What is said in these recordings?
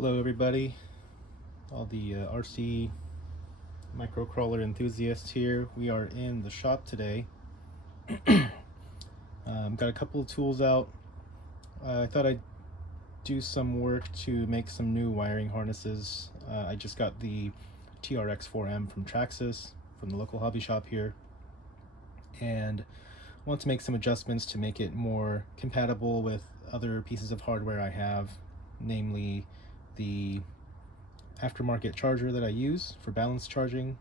Hello everybody, all the RC microcrawler enthusiasts here. We are in the shop today. Got a couple of tools out. I thought I'd do some work to make some new wiring harnesses. I just got the TRX-4M from Traxxas, from the local hobby shop here, and want to make some adjustments to make it more compatible with other pieces of hardware I have, namely the aftermarket charger that I use for balance charging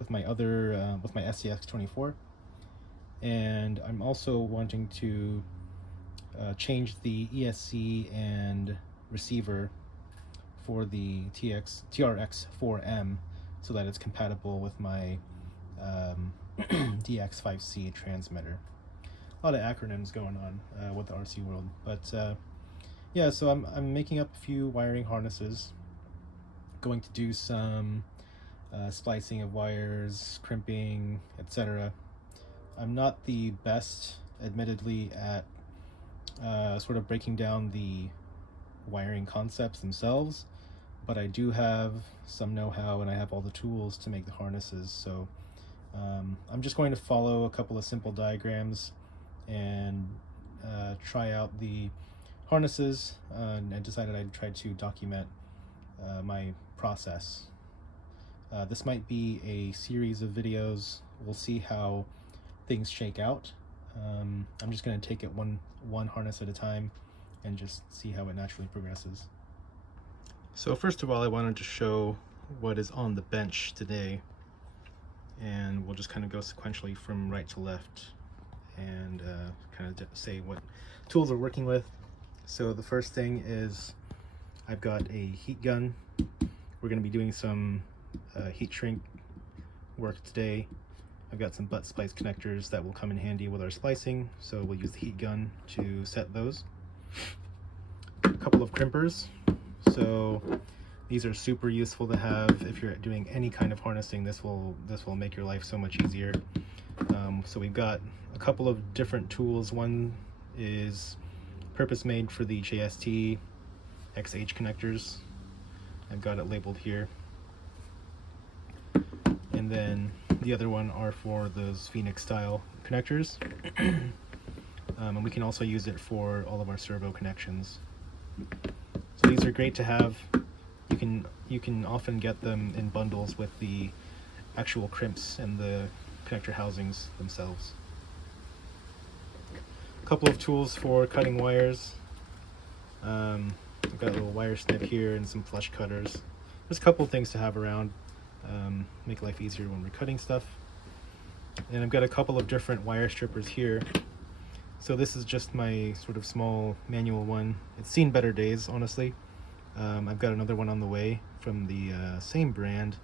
with my with my SCX24, and I'm also wanting to change the ESC and receiver for the TRX-4M so that it's compatible with my DX5C transmitter. A lot of acronyms going on with the RC world, but yeah, so I'm making up a few wiring harnesses, going to do some splicing of wires, crimping, etc. I'm not the best, admittedly, at sort of breaking down the wiring concepts themselves, but I do have some know-how and I have all the tools to make the harnesses. So I'm just going to follow a couple of simple diagrams and try out the harnesses, and I decided I'd try to document my process. This might be a series of videos. We'll see how things shake out. I'm just going to take it one harness at a time and just see how it naturally progresses. So first of all, I wanted to show what is on the bench today, and we'll just kind of go sequentially from right to left and kind of say what tools we're working with. So the first thing is I've got a heat gun. We're going to be doing some heat shrink work today. I've got some butt splice connectors that will come in handy with our splicing, so we'll use the heat gun to set those. A couple of crimpers. So these are super useful to have if you're doing any kind of harnessing. This will make your life so much easier. So we've got a couple of different tools. One is purpose made for the JST XH connectors. I've got it labeled here. And then the other one are for those Phoenix style connectors. And we can also use it for all of our servo connections. So these are great to have. You can often get them in bundles with the actual crimps and the connector housings themselves. A couple of tools for cutting wires. I've got a little wire snip here and some flush cutters. There's a couple of things to have around, make life easier when we're cutting stuff. And I've got a couple of different wire strippers here. So this is just my sort of small manual one. It's seen better days, honestly. I've got another one on the way from the same brand,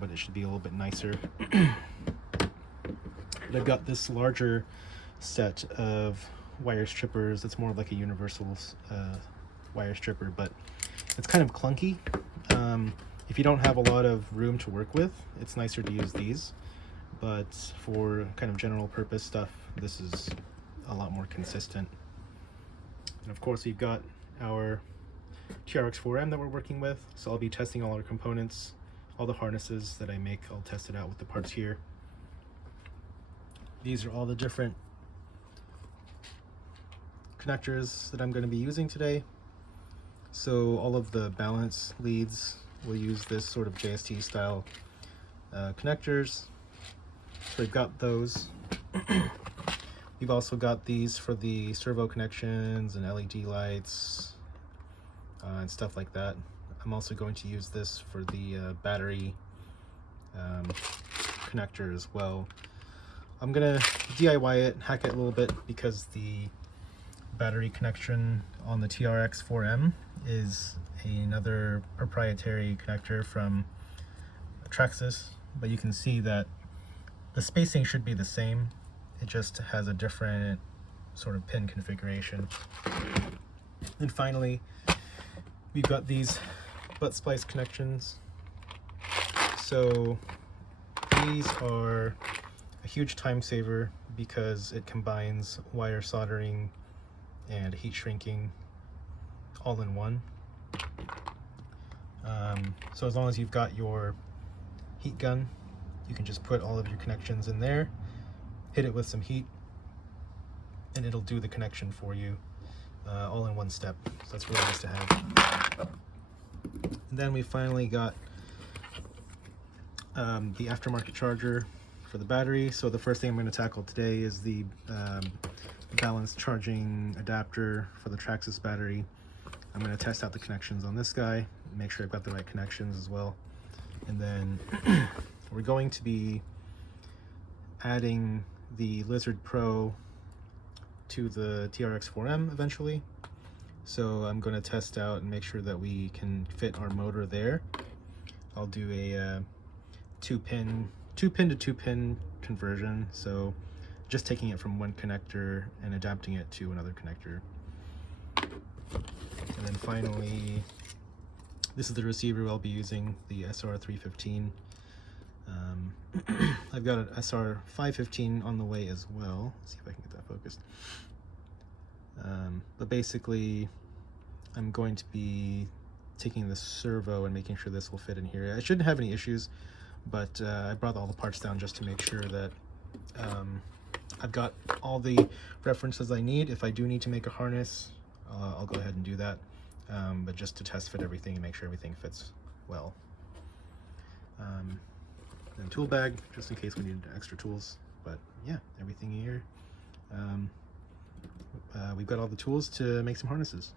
but it should be a little bit nicer. But I've got this larger set of wire strippers. It's more like a universal wire stripper, but it's kind of clunky. If you don't have a lot of room to work with, it's nicer to use these, but for kind of general purpose stuff, this is a lot more consistent. And of course, we've got our TRX-4M that we're working with, so I'll be testing all our components, all the harnesses that I make. I'll test it out with the parts here. These are all the different connectors that I'm going to be using today. So all of the balance leads will use this sort of JST style connectors. So we've got those. We've also got these for the servo connections and LED lights and stuff like that. I'm also going to use this for the battery connector as well. I'm gonna DIY it, hack it a little bit, because the battery connection on the TRX-4M is another proprietary connector from Traxxas, but you can see that the spacing should be the same. It just has a different sort of pin configuration. And finally, we've got these butt splice connections. So these are a huge time saver because it combines wire soldering and heat shrinking all in one. So as long as you've got your heat gun, you can just put all of your connections in there, hit it with some heat, and it'll do the connection for you all in one step. So that's really nice to have. And then we finally got the aftermarket charger for the battery. So the first thing I'm going to tackle today is the balanced charging adapter for the Traxxas battery. I'm going to test out the connections on this guy, make sure I've got the right connections as well. And then we're going to be adding the Lizard Pro to the TRX-4M eventually. So I'm going to test out and make sure that we can fit our motor there. I'll do a two pin to two pin conversion, so just taking it from one connector and adapting it to another connector. And then finally, this is the receiver I'll be using, the SR315. I've got an SR515 on the way as well. Let's see if I can get that focused. But basically, I'm going to be taking the servo and making sure this will fit in here. I shouldn't have any issues, but I brought all the parts down just to make sure that I've got all the references I need. If I do need to make a harness, I'll go ahead and do that, but just to test fit everything and make sure everything fits well. Then tool bag, just in case we need extra tools. But yeah, everything here. We've got all the tools to make some harnesses.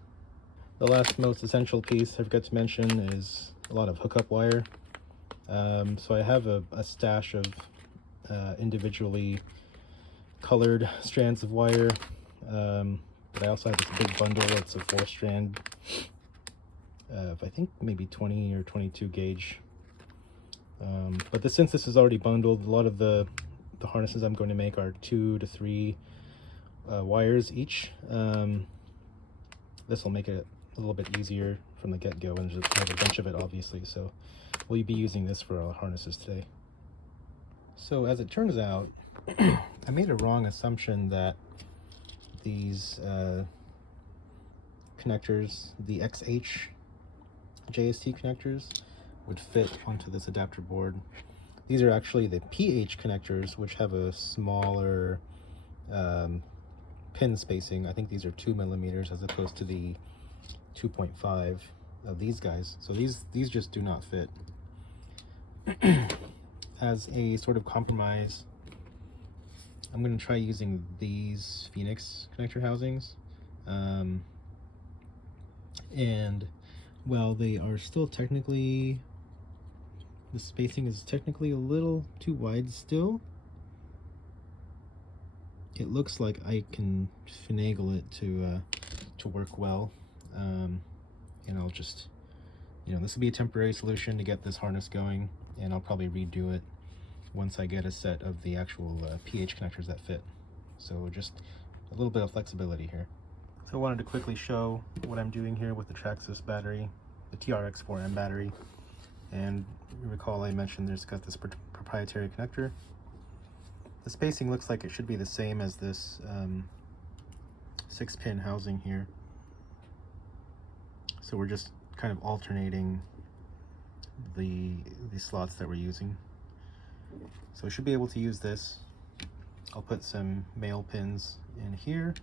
The last most essential piece I forgot to mention is a lot of hookup wire. So I have a stash of individually colored strands of wire, but I also have this big bundle. It's a 4-strand of I think maybe 20 or 22 gauge. But since this is already bundled, a lot of the harnesses I'm going to make are 2 to 3 wires each. This will make it a little bit easier from the get-go, and just have a bunch of it obviously, so we'll be using this for our harnesses today. So as it turns out, I made a wrong assumption that these connectors, the XH JST connectors, would fit onto this adapter board. These are actually the PH connectors, which have a smaller pin spacing. I think these are 2 millimeters as opposed to the 2.5 of these guys. So these just do not fit. As a sort of compromise, I'm going to try using these Phoenix connector housings. And while they are still technically, the spacing is technically a little too wide still, it looks like I can finagle it to work well. And I'll just, this will be a temporary solution to get this harness going, and I'll probably redo it once I get a set of the actual PH connectors that fit. So just a little bit of flexibility here. So I wanted to quickly show what I'm doing here with the Traxxas battery, the TRX-4M battery. And you recall I mentioned there's got this proprietary connector. The spacing looks like it should be the same as this 6-pin housing here. So we're just kind of alternating the slots that we're using. So we should be able to use this. I'll put some male pins in here.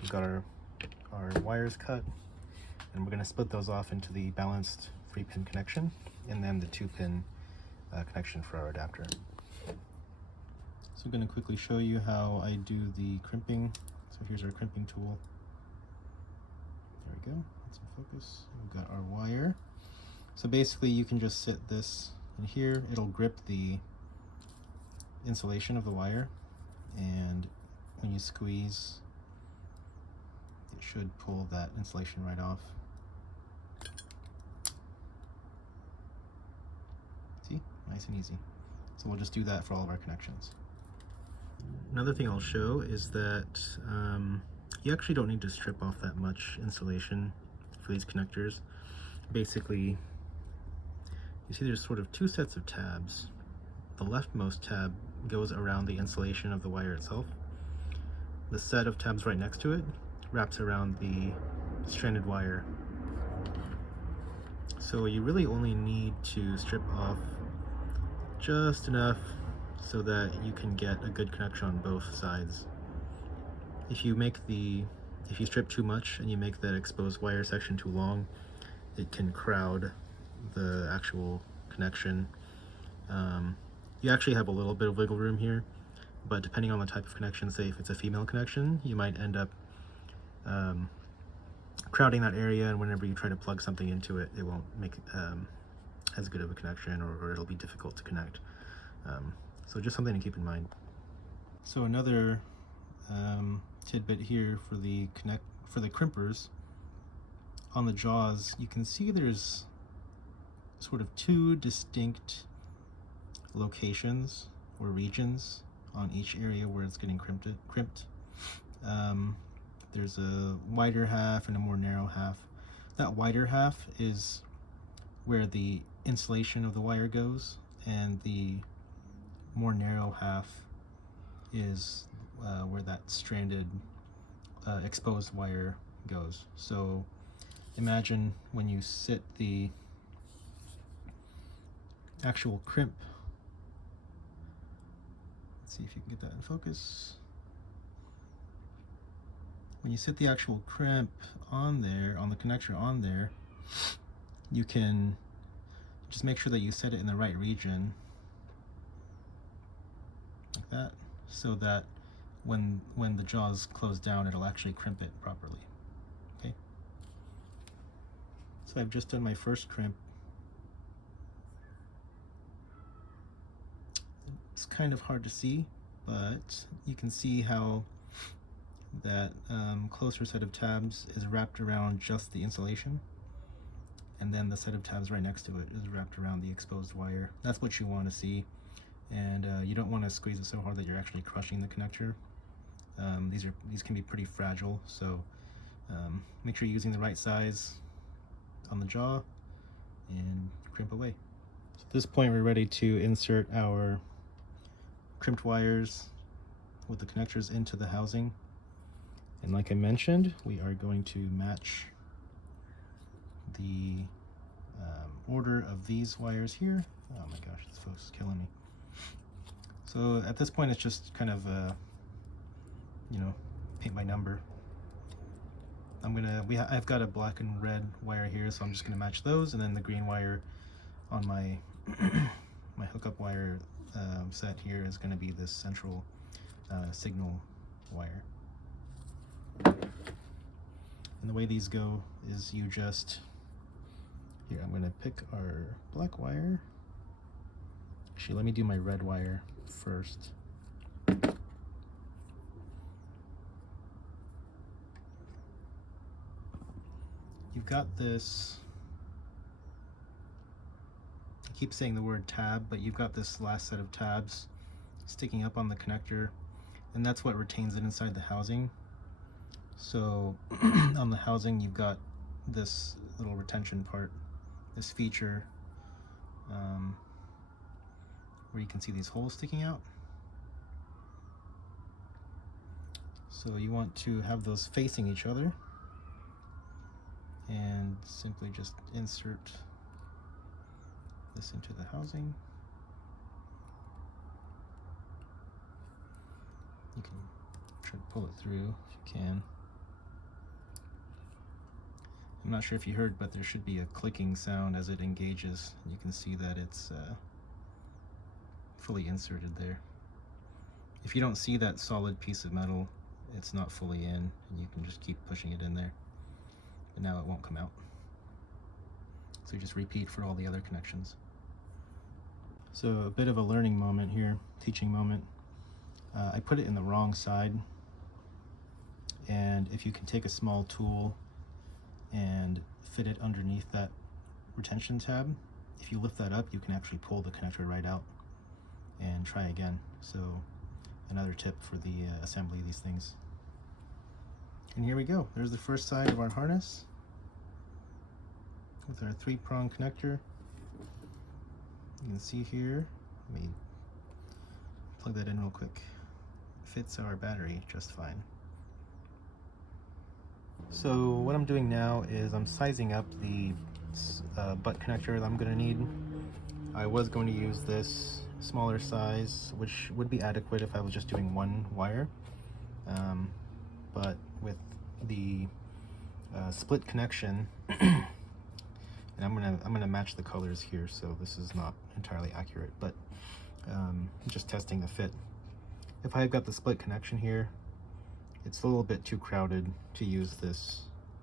We've got our wires cut, and we're going to split those off into the balanced 3-pin connection and then the 2-pin connection for our adapter. So I'm going to quickly show you how I do the crimping. So here's our crimping tool. There we go. That's in focus. We've got our wire. So basically you can just sit this in here. It'll grip the insulation of the wire, and when you squeeze, it should pull that insulation right off. See? Nice and easy. So we'll just do that for all of our connections. Another thing I'll show is that you actually don't need to strip off that much insulation for these connectors. Basically, you see there's sort of 2 sets of tabs. The leftmost tab goes around the insulation of the wire itself. The set of tabs right next to it wraps around the stranded wire. So you really only need to strip off just enough so that you can get a good connection on both sides. If you strip too much and you make that exposed wire section too long, it can crowd the actual connection. You actually have a little bit of wiggle room here, but depending on the type of connection, say if it's a female connection, you might end up crowding that area, and whenever you try to plug something into it, it won't make as good of a connection, or it'll be difficult to connect. So just something to keep in mind. So another tidbit here for the crimpers, on the jaws, you can see there's sort of two distinct locations or regions on each area where it's getting crimped. There's a wider half and a more narrow half. That wider half is where the insulation of the wire goes, and the more narrow half is where that stranded exposed wire goes. So imagine when you sit the actual crimp, let's see if you can get that in focus. When you sit the actual crimp on there, on the connector on there, you can just make sure that you set it in the right region, like that, so that when the jaws close down, it'll actually crimp it properly. Okay. So I've just done my first crimp. It's kind of hard to see, but you can see how that closer set of tabs is wrapped around just the insulation, and then the set of tabs right next to it is wrapped around the exposed wire. That's what you want to see, and you don't want to squeeze it so hard that you're actually crushing the connector. These can be pretty fragile, so make sure you're using the right size on the jaw and crimp away. So at this point, we're ready to insert our crimped wires with the connectors into the housing. And like I mentioned, we are going to match the order of these wires here. Oh my gosh, this focus is killing me. So at this point, it's just kind of paint by number. I've got a black and red wire here, so I'm just gonna match those, and then the green wire on my my hookup wire set here is gonna be this central signal wire. And the way these go is you just, here, I'm going to pick our black wire. Actually, let me do my red wire first. You've got this, I keep saying the word tab, but you've got this last set of tabs sticking up on the connector, and that's what retains it inside the housing. So on the housing, you've got this little retention part, this feature where you can see these holes sticking out. So you want to have those facing each other, and simply just insert this into the housing. You can try to pull it through if you can. I'm not sure if you heard, but there should be a clicking sound as it engages. You can see that it's fully inserted there. If you don't see that solid piece of metal, it's not fully in, and you can just keep pushing it in there. But now it won't come out. So you just repeat for all the other connections. So a bit of a learning moment here, teaching moment. I put it in the wrong side, and if you can take a small tool and fit it underneath that retention tab, if you lift that up, you can actually pull the connector right out and try again. So another tip for the assembly of these things. And here we go. There's the first side of our harness with our 3-prong connector. You can see here, let me plug that in real quick. Fits our battery just fine. So what I'm doing now is I'm sizing up the butt connector that I'm going to need. I was going to use this smaller size, which would be adequate if I was just doing one wire, but with the split connection, and I'm gonna match the colors here, so this is not entirely accurate, but just testing the fit. If I've got the split connection here, it's a little bit too crowded to use this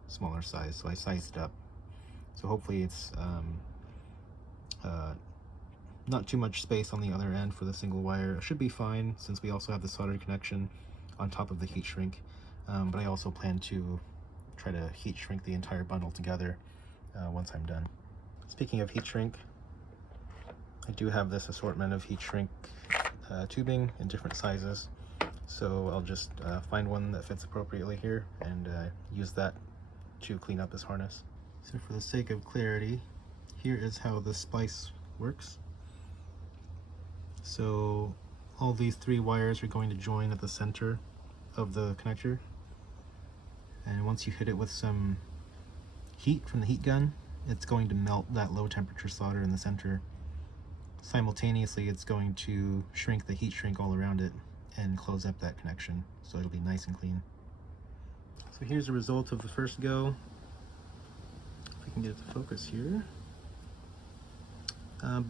smaller size, so I sized it up. So hopefully it's not too much space on the other end for the single wire. It should be fine since we also have the soldered connection on top of the heat shrink, but I also plan to try to heat shrink the entire bundle together once I'm done. Speaking of heat shrink, I do have this assortment of heat shrink tubing in different sizes, so I'll just find one that fits appropriately here and use that to clean up this harness. So for the sake of clarity, here is how the splice works. So all these 3 wires are going to join at the center of the connector, and once you hit it with some heat from the heat gun, it's going to melt that low temperature solder in the center. Simultaneously, it's going to shrink the heat shrink all around it and close up that connection, so it'll be nice and clean. So here's the result of the first go. If we can get it to focus here.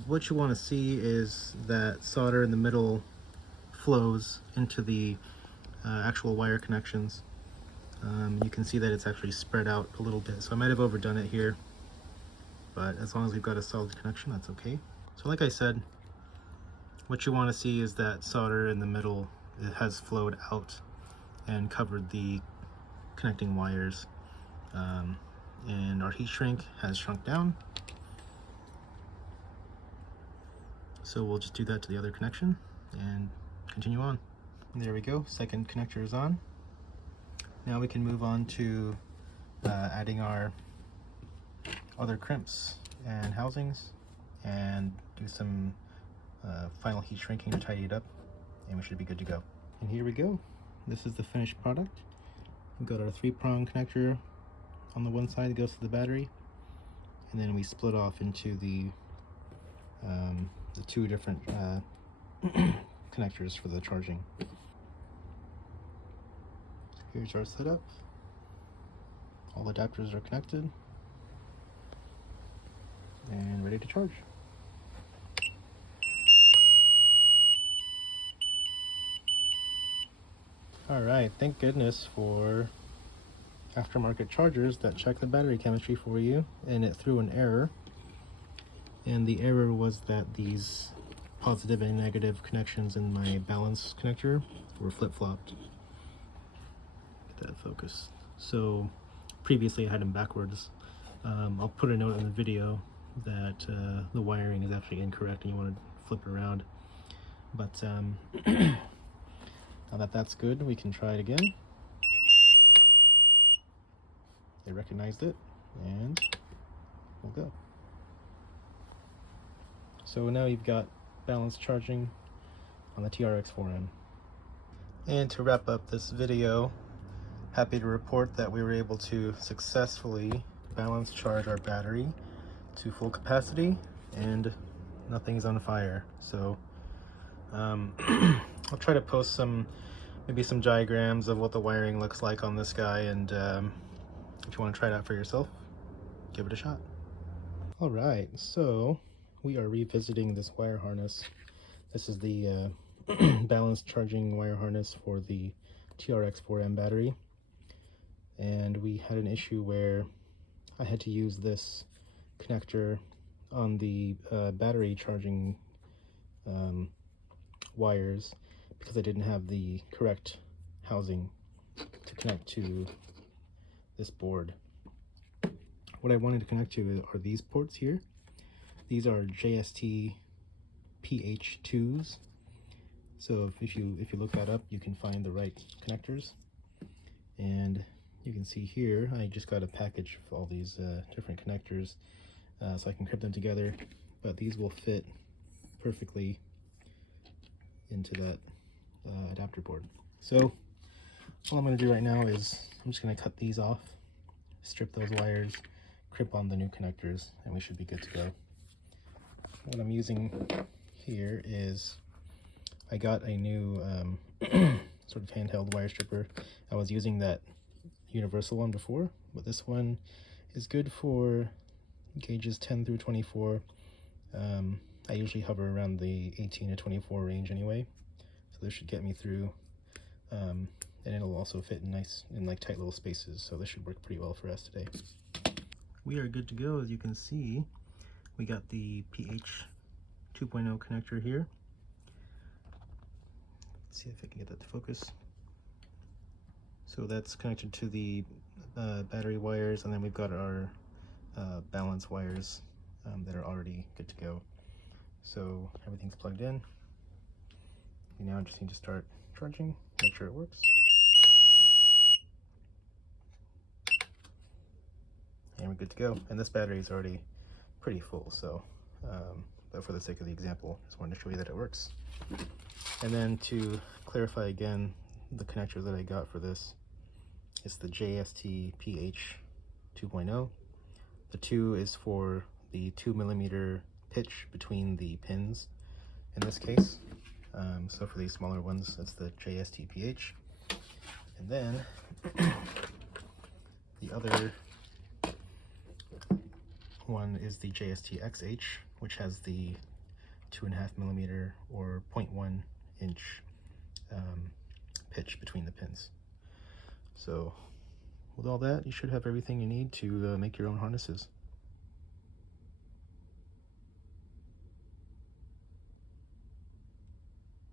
What you want to see is that solder in the middle flows into the actual wire connections. You can see that it's actually spread out a little bit, so I might have overdone it here, but as long as we've got a solid connection, that's okay. So like I said, what you want to see is that solder in the middle, it has flowed out and covered the connecting wires, and our heat shrink has shrunk down. So we'll just do that to the other connection and continue on. And there we go, second connector is on. Now we can move on to adding our other crimps and housings and do some final heat shrinking to tidy it up, and we should be good to go. And here we go. This is the finished product. We've got our 3-prong connector on the one side that goes to the battery, and then we split off into the 2 different connectors for the charging. Here's our setup. All adapters are connected and ready to charge. Alright, thank goodness for aftermarket chargers that check the battery chemistry for you, and it threw an error. And the error was that these positive and negative connections in my balance connector were flip-flopped. Get that focus. So previously I had them backwards. I'll put a note in the video that the wiring is actually incorrect and you want to flip it around. But now that that's good, we can try it again. They recognized it, and we'll go. So now you've got balanced charging on the TRX-4M. And to wrap up this video, happy to report that we were able to successfully balance charge our battery to full capacity and nothing's on fire. So I'll try to post maybe some diagrams of what the wiring looks like on this guy, and if you want to try it out for yourself, give it a shot. Alright, so we are revisiting this wire harness. This is the balanced charging wire harness for the TRX-4M battery, and we had an issue where I had to use this connector on the battery charging wires because I didn't have the correct housing to connect to this board. What I wanted to connect to are these ports here. These are JST PH 2s. So if you look that up, you can find the right connectors. And you can see here, I just got a package of all these different connectors so I can crimp them together. But these will fit perfectly into that adapter board. So all I'm going to do right now is I'm just going to cut these off, strip those wires, crimp on the new connectors and we should be good to go. What I'm using here is I got a new sort of handheld wire stripper. I was using that universal one before, but this one is good for gauges 10 through 24. I usually hover around the 18 to 24 range anyway, so this should get me through, and it'll also fit in like tight little spaces, so this should work pretty well for us today. We are good to go. As you can see, we got the PH 2.0 connector here. Let's see if I can get that to focus. So that's connected to the battery wires, and then we've got our balance wires that are already good to go. So everything's plugged in. We now just need to start charging, make sure it works. And we're good to go. And this battery is already pretty full, so but for the sake of the example, just wanted to show you that it works. And then to clarify again, the connector that I got for this is the JST PH 2.0. The 2 is for the 2mm pitch between the pins in this case. So for these smaller ones, it's the JST PH. And then the other one is the JST XH, which has the 2.5mm or 0.1 inch pitch between the pins. So with all that, you should have everything you need to make your own harnesses.